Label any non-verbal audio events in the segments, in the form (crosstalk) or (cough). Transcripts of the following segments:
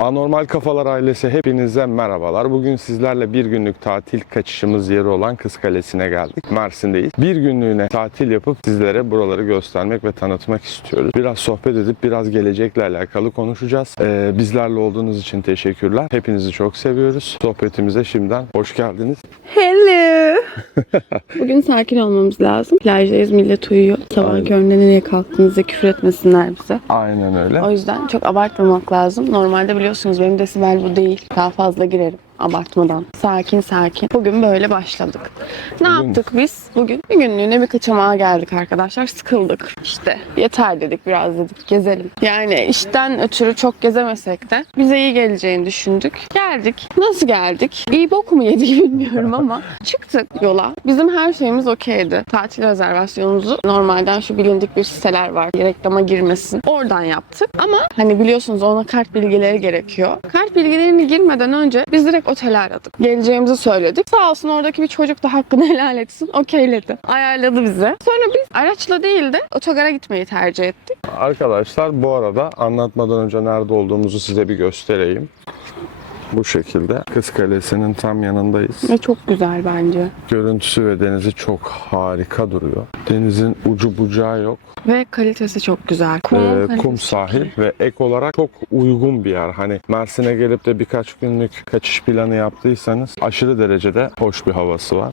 Anormal Kafalar ailesi hepinize merhabalar. Bugün sizlerle bir günlük tatil kaçışımız yeri olan Kız Kalesi'ne geldik. Mersin'deyiz. Bir günlüğüne tatil yapıp sizlere buraları göstermek ve tanıtmak istiyoruz. Biraz sohbet edip biraz gelecekle alakalı konuşacağız. Ee, bizlerle olduğunuz için teşekkürler. Hepinizi çok seviyoruz. Sohbetimize şimdiden hoş geldiniz. Hello. (laughs) Bugün sakin olmamız lazım. Plajdayız, millet uyuyor. Sabah köründe nereye kalktığınızda küfür etmesinler bize. Aynen öyle. O yüzden çok abartmamak lazım. Normalde biliyorsunuz benim desibel bu değil. Daha fazla girerim abartmadan. Sakin sakin. Bugün böyle başladık. Ne Bugün- yaptık biz? Bugün bir günlüğüne bir kaçamağa geldik arkadaşlar. Sıkıldık. İşte yeter dedik biraz dedik gezelim. Yani işten ötürü çok gezemesek de bize iyi geleceğini düşündük. Geldik. Nasıl geldik? İyi bok mu yedik (laughs) bilmiyorum ama çıktık yola. Bizim her şeyimiz okeydi. Tatil rezervasyonumuzu normalden şu bilindik bir siteler var. Reklama girmesin. Oradan yaptık. Ama hani biliyorsunuz ona kart bilgileri gerekiyor. Kart bilgilerini girmeden önce biz direkt oteli aradık. Geleceğimizi söyledik. Sağ olsun oradaki bir çocuk da hakkını (laughs) helal etsin. Okeyledi. Ayarladı bize. Sonra biz araçla değil de otogara gitmeyi tercih ettik. Arkadaşlar bu arada anlatmadan önce nerede olduğumuzu size bir göstereyim. Bu şekilde Kız Kalesi'nin tam yanındayız. Ve çok güzel bence. Görüntüsü ve denizi çok harika duruyor. Denizin ucu bucağı yok. Ve kalitesi çok güzel. Kum, Ee, kum sahil ve ek olarak çok uygun bir yer. Hani Mersin'e gelip de birkaç günlük kaçış planı yaptıysanız aşırı derecede hoş bir havası var.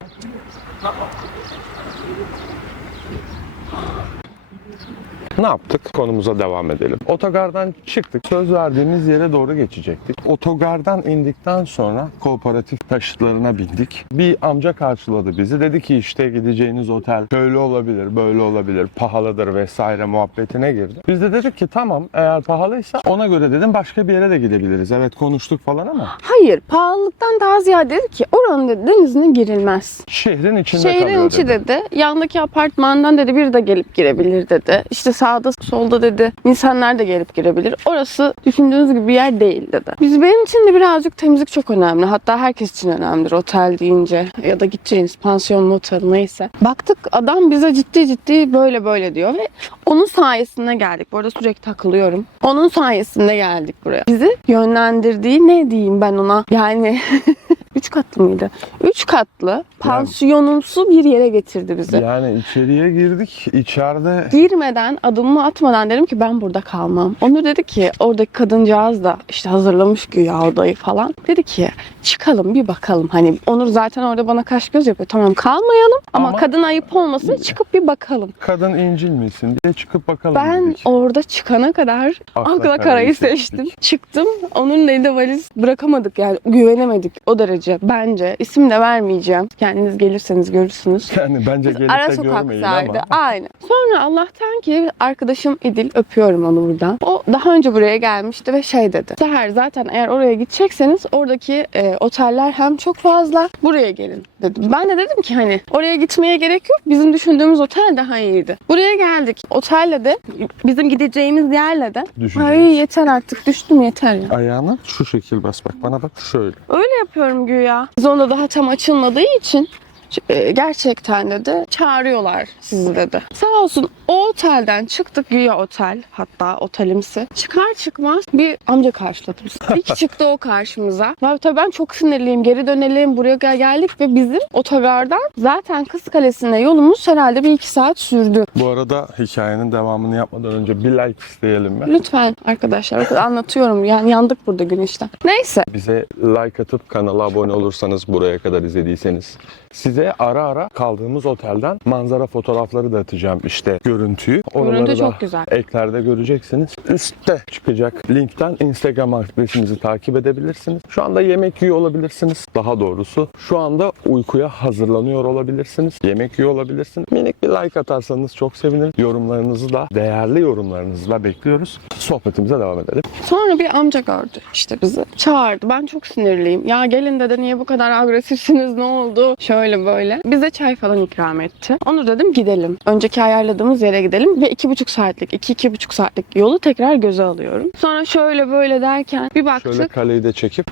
Ne yaptık? Konumuza devam edelim. Otogardan çıktık. Söz verdiğimiz yere doğru geçecektik. Otogardan indikten sonra kooperatif taşıtlarına bindik. Bir amca karşıladı bizi. Dedi ki işte gideceğiniz otel şöyle olabilir, böyle olabilir, pahalıdır vesaire muhabbetine girdi. Biz de dedik ki tamam eğer pahalıysa ona göre dedim başka bir yere de gidebiliriz. Evet konuştuk falan ama Hayır, pahalılıktan daha ziyade dedi ki oranın dedi, denizine girilmez. şehrin içinde Şehrin kalıyor içi dedi. dedi. Yandaki apartmandan dedi bir de gelip girebilir dedi. İşte sağda solda dedi insanlar da gelip girebilir. Orası düşündüğünüz gibi bir yer değil dedi. Biz benim için de birazcık temizlik çok önemli. Hatta herkes için önemlidir otel deyince ya da gideceğiniz pansiyon motel neyse. Baktık adam bize ciddi ciddi böyle böyle diyor ve onun sayesinde geldik. Bu arada sürekli takılıyorum. Onun sayesinde geldik buraya. Bizi yönlendirdiği ne diyeyim ben ona? Yani (laughs) Üç katlı mıydı? Üç katlı pansiyonumsu bir yere getirdi bizi. Yani içeriye girdik. İçeride Girmeden adımımı atmadan dedim ki ben burada kalmam. Onur dedi ki oradaki kadıncağız da işte hazırlamış güya odayı falan. Dedi ki çıkalım bir bakalım. Hani Onur zaten orada bana kaş göz yapıyor. Tamam kalmayalım ama, Ama- kadın ayıp olmasın çıkıp bir bakalım. kadın incil misin diye çıkıp bakalım Ben dedik. orada çıkana kadar Akla akla karayı seçtim. Çıktım. Onun elinde valiz bırakamadık yani güvenemedik o derece. Bence isim de vermeyeceğim. Kendiniz gelirseniz görürsünüz. Yani bence gelip Ara de görmeyin sokaktaydı. ama. Aynen. Sonra Allah'tan ki arkadaşım İdil öpüyorum onu buradan. O daha önce buraya gelmişti ve şey dedi. Seher zaten eğer oraya gidecekseniz oradaki e, oteller hem çok fazla buraya gelin dedi. Ben de dedim ki hani oraya gitmeye gerek yok. Bizim düşündüğümüz otel daha iyiydi. Buraya geldik. Otelle de bizim gideceğimiz yerle de ay yeter artık düştüm yeter ya. Ayağını şu şekil bas bak. Bana bak şöyle. Öyle yapıyorum güya. Biz onda daha tam açılmadığı için gerçekten dedi çağırıyorlar sizi dedi. Sağ olsun o otelden çıktık güya otel hatta otelimsi. Çıkar çıkmaz bir amca karşıladı bizi. (laughs) İlk çıktı o karşımıza. Ve tabii ben çok sinirliyim. Geri dönelim buraya gel- geldik ve bizim otogardan zaten Kız Kalesi'ne yolumuz herhalde bir iki saat sürdü. Bu arada hikayenin devamını yapmadan önce bir like isteyelim mi? Lütfen arkadaşlar anlatıyorum yani yandık burada güneşten. Neyse Bize like atıp kanala abone olursanız buraya kadar izlediyseniz size ara ara kaldığımız otelden manzara fotoğrafları da atacağım işte görüntüyü. Oraları Görüntü da çok güzel. Eklerde göreceksiniz. Üstte çıkacak linkten Instagram adresimizi takip edebilirsiniz. Şu anda yemek yiyor olabilirsiniz. Daha doğrusu şu anda uykuya hazırlanıyor olabilirsiniz. Yemek yiyor olabilirsiniz. Minik bir like atarsanız çok seviniriz. Yorumlarınızı da değerli yorumlarınızla bekliyoruz. Sohbetimize devam edelim. Sonra bir amca gördü işte bizi. Çağırdı. Ben çok sinirliyim. Ya gelin dedi niye bu kadar agresifsiniz ne oldu? Şöyle böyle. Bize çay falan ikram etti. Onu dedim gidelim. Önceki ayarladığımız yere gidelim ve iki buçuk saatlik, iki iki buçuk saatlik yolu tekrar göze alıyorum. Sonra şöyle böyle derken bir baktık. Şöyle kaleyi de çekip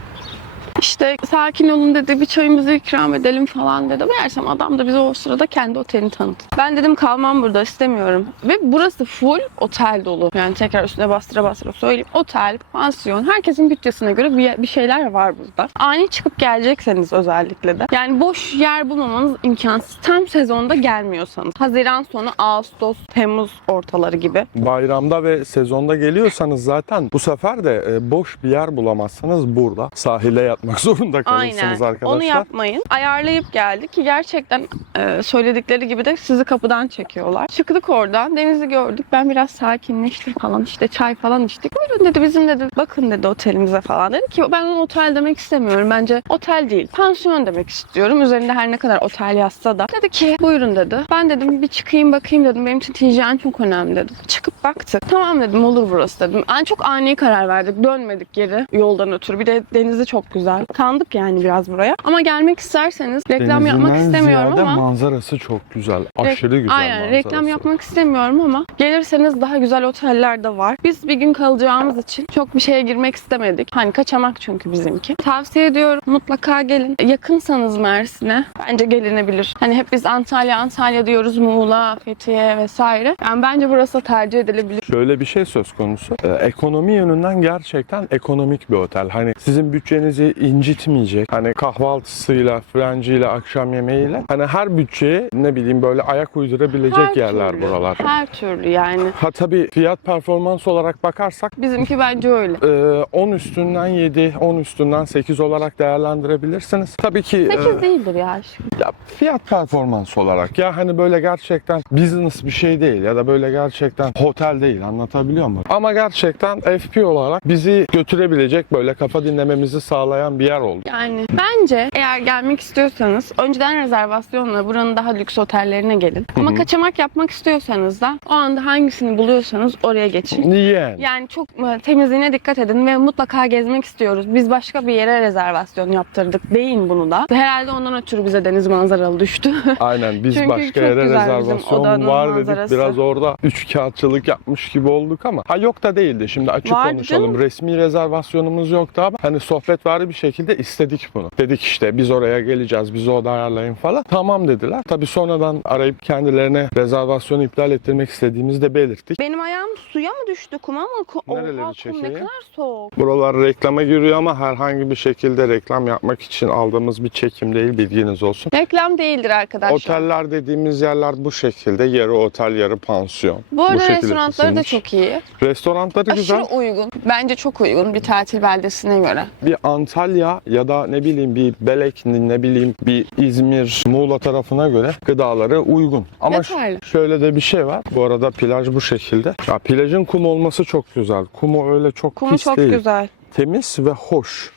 İşte sakin olun dedi bir çayımızı ikram edelim falan dedi. Meğersem adam da bize o sırada kendi otelini tanıttı. Ben dedim kalmam burada istemiyorum. Ve burası full otel dolu. Yani tekrar üstüne bastıra bastıra söyleyeyim. Otel, pansiyon, herkesin bütçesine göre bir, bir şeyler var burada. Ani çıkıp gelecekseniz özellikle de. Yani boş yer bulmamanız imkansız. Tam sezonda gelmiyorsanız. Haziran sonu, Ağustos, Temmuz ortaları gibi. Bayramda ve sezonda geliyorsanız zaten bu sefer de e, boş bir yer bulamazsanız burada sahile yatmak zorunda kalırsınız Aynen. arkadaşlar. Onu yapmayın. Ayarlayıp geldik ki gerçekten e, söyledikleri gibi de sizi kapıdan çekiyorlar. Çıktık oradan. Denizi gördük. Ben biraz sakinleştim falan. işte çay falan içtik. Buyurun dedi bizim dedi. Bakın dedi otelimize falan. Dedi ki ben ona otel demek istemiyorum. Bence otel değil. Pansiyon demek istiyorum. Üzerinde her ne kadar otel yazsa da. Dedi ki buyurun dedi. Ben dedim bir çıkayım bakayım dedim. Benim için hijyen çok önemli dedim. Çıkıp baktık. Tamam dedim olur burası dedim. Yani çok ani karar verdik. Dönmedik geri yoldan ötürü. Bir de denizi çok güzel. Kandık yani biraz buraya. Ama gelmek isterseniz reklam yapmak Denizinden istemiyorum ziyade ama manzarası çok güzel. Aşırı güzel Aynen manzarası. reklam yapmak istemiyorum ama gelirseniz daha güzel oteller de var. Biz bir gün kalacağımız için çok bir şeye girmek istemedik. Hani kaçamak çünkü bizimki. Tavsiye ediyorum mutlaka gelin. Yakınsanız Mersin'e bence gelinebilir. Hani hep biz Antalya Antalya diyoruz Muğla, Fethiye vesaire. Yani bence burası tercih edilebilir. Şöyle bir şey söz konusu. Ee, ekonomi yönünden gerçekten ekonomik bir otel. Hani sizin bütçenizi incitmeyecek. Hani kahvaltısıyla, frenciyle, akşam yemeğiyle. Hani her bütçeye ne bileyim böyle ayak uydurabilecek Her yerler türlü, buralar. Her türlü yani. Ha tabii fiyat performans olarak bakarsak Bizimki bence öyle. e, 10 üstünden 7, 10 üstünden 8 olarak değerlendirebilirsiniz. Tabii ki e, 8 değildir ya aşkım. ya fiyat performans olarak ya hani böyle gerçekten business bir şey değil ya da böyle gerçekten otel değil anlatabiliyor muyum? Ama gerçekten FP olarak bizi götürebilecek böyle kafa dinlememizi sağlayan bir yer oldu. Yani bence eğer gelmek istiyorsanız önceden rezervasyonla buranın daha lüks otellerine gelin. Ama kaçamak yapmak istiyorsanız da o anda hangisini buluyorsanız oraya geçin. Niye? Yani çok e, temizliğine dikkat edin ve mutlaka gezmek istiyoruz. Biz başka bir yere rezervasyon yaptırdık. Deyin bunu da. Herhalde ondan ötürü bize deniz manzaralı düştü. (laughs) Aynen biz Çünkü başka çok yere güzel bizim rezervasyon odanın var dedik. manzarası. Biraz orada üç kağıtçılık yapmış gibi olduk ama ha yok da değildi. Şimdi açık Vardı konuşalım. canım. Resmi rezervasyonumuz yoktu ama hani sohbet var bir şekilde istedik bunu. Dedik işte biz oraya geleceğiz. Bizi oda ayarlayın falan. Tamam dediler. Tabii sonradan arayıp kendilerine rezervasyonu iptal ettirmek istediğimizi de belirttik. Benim ayağım suya mı düştü kuma mı? Ko- Nereleri Oha, kum çekeyim? ne kadar soğuk. Buralar reklama giriyor ama herhangi bir şekilde reklam yapmak için aldığımız bir çekim değil bilginiz olsun. Reklam değildir arkadaşlar. Oteller dediğimiz yerler bu şekilde. Yarı otel, yarı pansiyon. Bu arada şekilde restoranları da kesilmiş. çok iyi. Restoranları güzel. Aşırı uygun. Bence çok uygun bir tatil beldesine göre. bir Antalya ya da ne bileyim bir Belek ne bileyim bir İzmir, Muğla tarafına göre gıdaları uygun. Ama Yeterli. şöyle de bir şey var. Bu arada plaj bu şekilde. Ya plajın kum olması çok güzel. Kumu öyle çok Kumu pis çok değil. güzel. Temiz ve hoş.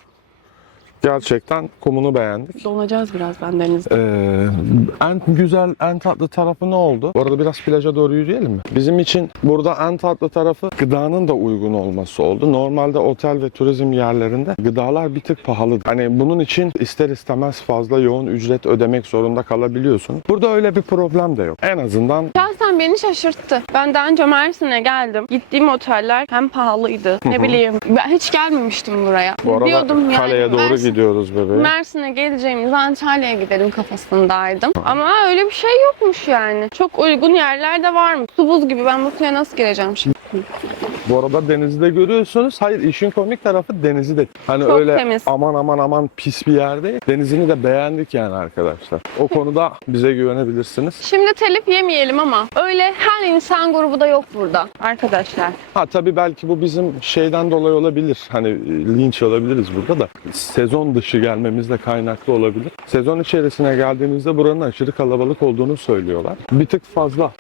Gerçekten kumunu beğendik. Donacağız birazdan denizde. Ee, en güzel, en tatlı tarafı ne oldu? Bu arada biraz plaja doğru yürüyelim mi? Bizim için burada en tatlı tarafı gıdanın da uygun olması oldu. Normalde otel ve turizm yerlerinde gıdalar bir tık pahalı. Hani bunun için ister istemez fazla yoğun ücret ödemek zorunda kalabiliyorsun. Burada öyle bir problem de yok. En azından Şahsen beni şaşırttı. Ben daha önce Mersin'e geldim. Gittiğim oteller hem pahalıydı. Ne bileyim ben hiç gelmemiştim buraya. bu arada Diyordum yani kaleye doğru Mersin- gidiyoruz bebeğim. Mersin'e geleceğimiz Antalya'ya gidelim kafasındaydım. Ama öyle bir şey yokmuş yani. Çok uygun yerler de varmış. Su buz gibi ben bu suya nasıl gireceğim şimdi? Bu arada denizi de görüyorsunuz. Hayır işin komik tarafı denizi de. Hani Çok öyle temiz. aman aman aman pis bir yer değil. Denizini de beğendik yani arkadaşlar. O konuda bize güvenebilirsiniz. Şimdi telif yemeyelim ama öyle her insan grubu da yok burada arkadaşlar. Ha tabii belki bu bizim şeyden dolayı olabilir. Hani e, linç olabiliriz burada da. Sezon dışı gelmemizle kaynaklı olabilir. Sezon içerisine geldiğimizde buranın aşırı kalabalık olduğunu söylüyorlar. Bir tık fazla.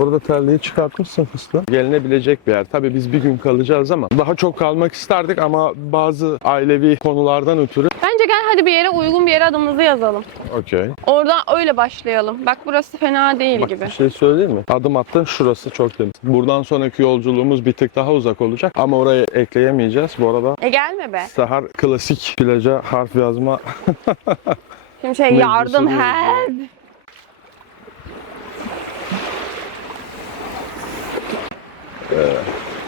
Orada terliği çıkartmışsın fıstığı. Gelinebilecek bir yer. Tabii biz bir gün kalacağız ama daha çok kalmak isterdik ama bazı ailevi konulardan ötürü Bence gel hadi bir yere uygun bir yere adımızı yazalım. okey. Oradan öyle başlayalım. Bak burası fena değil Bak gibi. bir şey söyleyeyim mi? Adım attın şurası çok temiz. Buradan sonraki yolculuğumuz bir tık daha uzak olacak ama oraya ekleyemeyeceğiz. Bu arada E gelme be. Sahar klasik plaja harf yazma (laughs) Şimdi şey yardım help.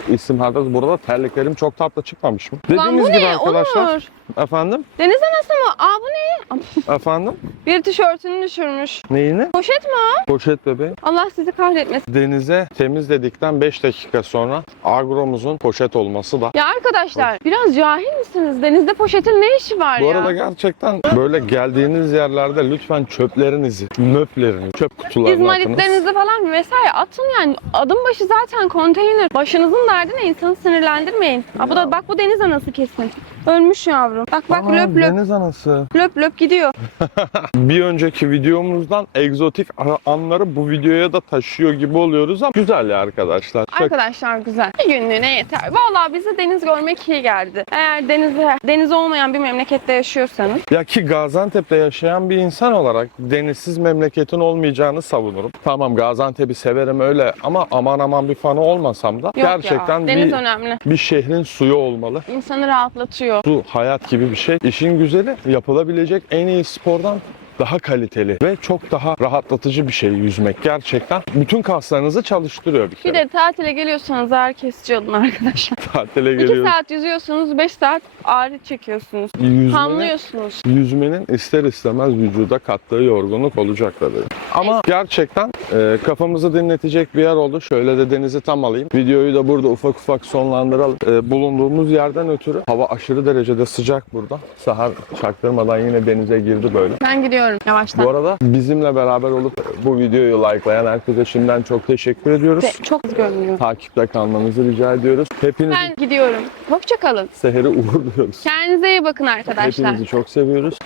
İsim harfası. Burada terliklerim çok tatlı çıkmamış mı? Lan bu Dediğiniz gibi ne arkadaşlar. Onur? Efendim? Denize nasıl aa bu ne? Efendim? Bir tişörtünü düşürmüş. Neyini? Poşet mi o? Poşet bebeğim. Allah sizi kahretmesin. Denize temizledikten 5 dakika sonra agromuzun poşet olması da Ya arkadaşlar biraz cahil misiniz? Denizde poşetin ne işi var Bu ya? arada gerçekten böyle geldiğiniz yerlerde lütfen çöplerinizi, möplerini, çöp kutularına atınız. İzmaritlerinizi falan vesaire atın yani. Adım başı zaten konteyner. Başınızın derdine insanı sinirlendirmeyin. Aa, bu da bak bu deniz anası kesin. Ölmüş yavrum. Bak bak Aa, löp löp Deniz anası. löp löp gidiyor. (laughs) Bir önceki videomuzdan egzotik anları bu videoya da taşıyor gibi oluyoruz ama güzel ya arkadaşlar. Çok- Arkadaşlar güzel. Bir günlüğüne yeter. Vallahi bize deniz görmek iyi geldi. Eğer denize, deniz olmayan bir memlekette yaşıyorsanız Ya ki Gaziantep'te yaşayan bir insan olarak denizsiz memleketin olmayacağını savunurum. Tamam Gaziantep'i severim öyle ama aman aman bir fanı olmasam da yok gerçekten ya. Deniz bir, önemli. bir şehrin suyu olmalı. İnsanı rahatlatıyor. Su hayat gibi bir şey. İşin güzeli yapılabilecek en iyi spordan daha kaliteli ve çok daha rahatlatıcı bir şey yüzmek gerçekten. Bütün kaslarınızı çalıştırıyor bir Bir kere. de tatile geliyorsanız ağrı kesici alın arkadaşlar. (laughs) Tatile 2 geliyoruz. saat yüzüyorsunuz, 5 saat ağrı çekiyorsunuz. Yüzmenin, Hamlıyorsunuz. yüzmenin ister istemez vücuda kattığı yorgunluk olacak tabii. Ama gerçekten e, kafamızı dinletecek bir yer oldu. Şöyle de denizi tam alayım. Videoyu da burada ufak ufak sonlandıralım. E, bulunduğumuz yerden ötürü hava aşırı derecede sıcak burada. Sahar çaktırmadan yine denize girdi böyle. Ben gidiyorum yavaştan. Bu arada bizimle beraber olup bu videoyu likelayan herkese şimdiden çok teşekkür ediyoruz. De- çok görünüyor. Takipte kalmanızı rica ediyoruz. Hepinizi Ben gidiyorum. Hoşça kalın. seheri uğurluyoruz. Kendinize iyi bakın arkadaşlar. Hepinizi çok seviyoruz.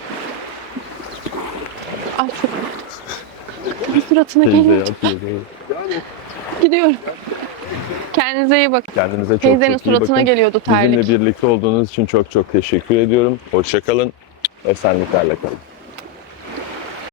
Ay çok Suratına Teyze geliyor. yapıyor. Gidiyorum. Kendinize iyi bakın. Kendinize çok Teyzenin çok iyi suratına bakın. geliyordu terlik. Bizimle birlikte olduğunuz için çok çok teşekkür ediyorum. Hoşçakalın. Esenliklerle kalın.